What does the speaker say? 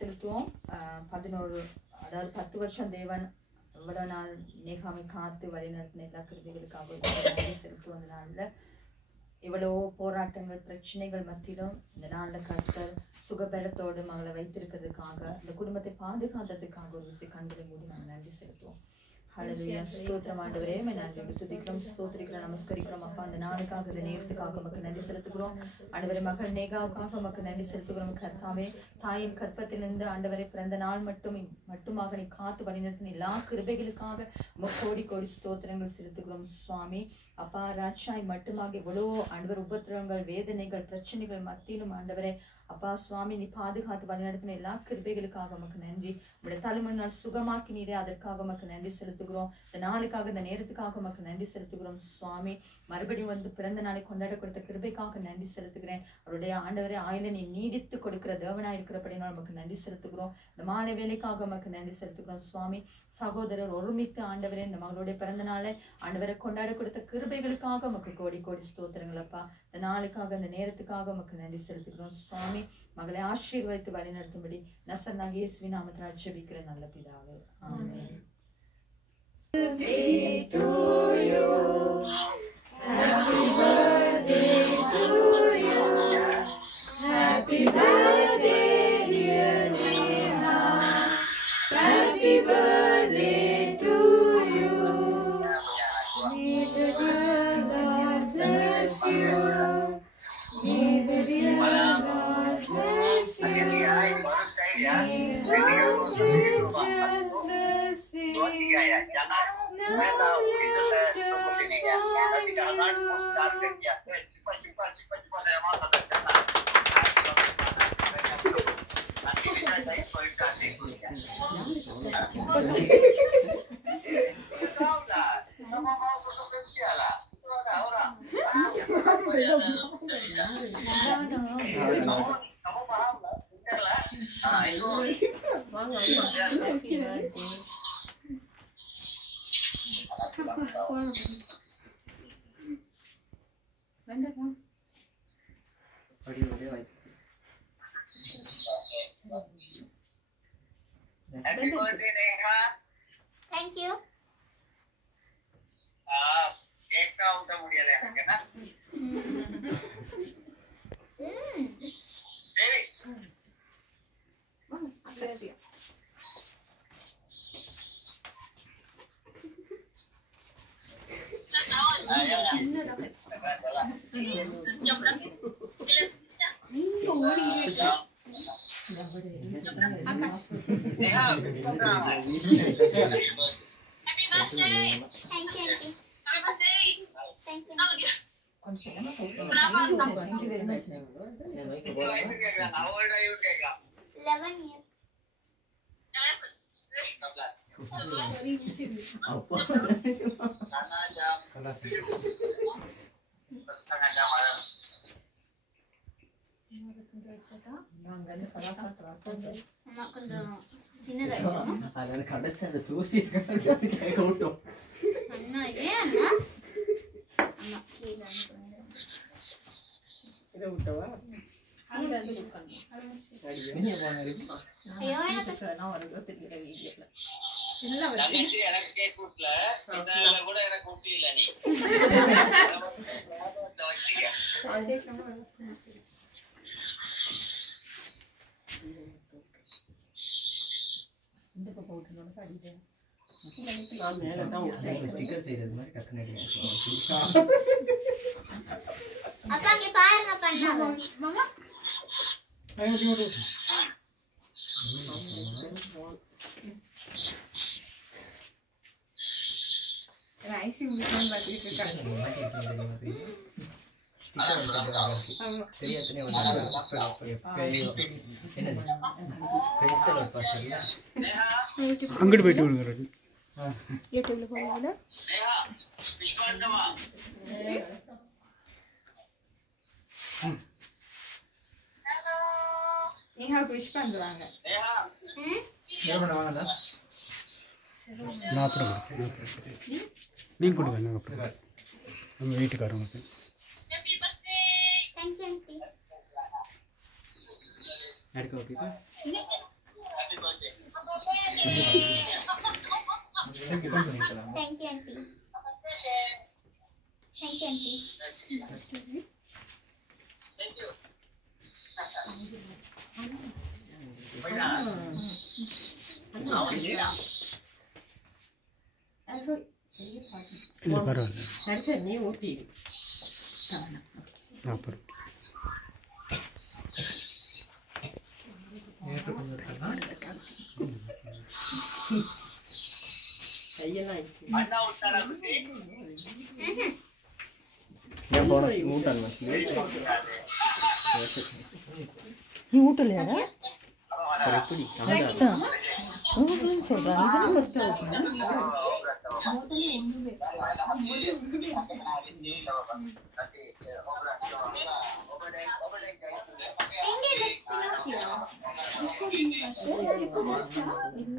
செலுத்துவோம். 11 அதாவது 10 வருஷம் தேவன் இவ்வளவு நாள் நேகாமை காத்து வழிநடத்தின எல்லா கிருபைகளுக்காக நன்றி செலுத்துவோம். இந்த நாளில் இவ்வளவோ போராட்டங்கள் பிரச்சனைகள் மத்தியிலும் இந்த நாளில் கர்த்தர் சுகபலத்தோடு மகளை வைத்திருக்கிறதுக்காக இந்த குடும்பத்தை பாதுகாத்ததுக்காக ஒரு விஷயம் கண்களை மூடி நாங்கள் நன்றி செலுத்துவோம். ஹல்லேலூயா. ஸ்தோத்திரம் ஆண்டவரே, நன்றி துதிக்கிறோம், ஸ்தோத்திரிக்கிறோம், நமஸ்கரிக்கிறோம். அப்பா இந்த நாளுக்காக இந்த நேரத்துக்காக உமக்கு நன்றி செலுத்துகிறோம். ஆண்டவரே மகள் நேகாவுக்காக உமக்கு நன்றி செலுத்துகிறோம். கர்த்தாவே தாயின் கற்பத்திலிருந்து ஆண்டவரை பிறந்த நாள் மட்டுமாக நீ காத்து வழிநடத்தின எல்லா கிருபைகளுக்காக உமக்கு கோடி கோடி ஸ்தோத்திரங்கள் செலுத்துகிறோம் சுவாமி. அப்பா ராஜாய் மட்டுமாக எவ்வளோ ஆண்டவர் உபத்திரவங்கள் வேதனைகள் பிரச்சனைகள் மத்தியிலும் ஆண்டவரே அப்பா சுவாமி நீ பாதுகாத்து வழிநடத்தின எல்லா கிருபைகளுக்காக உமக்கு நன்றி. உங்களுடைய தலைமுறை சுகமாக்கினீரே, அதற்காக உமக்கு நன்றி செலுத்துகிறோம். இந்த நாளுக்காக இந்த நேரத்துக்காக உமக்கு நன்றி செலுத்துகிறோம் சுவாமி. மறுபடியும் பிறந்த நாளை கொண்டாட கொடுத்த கிருபைக்காக நன்றி செலுத்துகிறேன். அவருடைய ஆண்டவரை ஆயில நீ நீடித்து கொடுக்கிற தேவனாய் இருக்கிறபடினால் உமக்கு நன்றி செலுத்துகிறோம். இந்த மாலை வேலைக்காக உமக்கு நன்றி செலுத்துகிறோம் சுவாமி. சகோதரர் ஒருமித்து ஆண்டவரே இந்த மகளுடைய பிறந்த நாளை ஆண்டவரை கொண்டாட கொடுத்த கிருபைகளுக்காக உமக்கு கோடி கோடி ஸ்தோத்திரங்கள் அப்பா. இந்த நாளுக்காக இந்த நேரத்துக்காக உமக்கு நன்றி செலுத்துகிறோம் சுவாமி. மகளை ஆசீர்வதித்து வழி நடத்தும்படி நசரேயனாகிய இயேசுவின் நாமத்தினால் ஜெபிக்கிற நல்ல பிதாவே, ஆமென். Happy birthday to you. Happy birthday dear Neha. Happy birthday to you. May the dear Lord bless you. May the dear Lord bless you. May God's riches blessing now rest upon Happy birthday, Neha. Thank you. Cake ka uta mudiyala enakku na. Devi. Agadiya. கடைசி அந்த தூசி விட்டோம். அங்கிட்டு போயிட்டு விடுங்க. யூடியூப்ல போடுங்க. Neha wish பண்றாங்க. நீங்க கொடுங்க. நம்ம வீட்டுக்காரங்களுக்கு Happy birthday. Thank you, auntie. Thank you, auntie. Thank you, auntie. இல்லை பரவாயில்ல சரி நீ ஊட்டி அப்புறம் நீ ஊட்டலையா உங்களுக்கு சொல்றாங்க எங்க இது?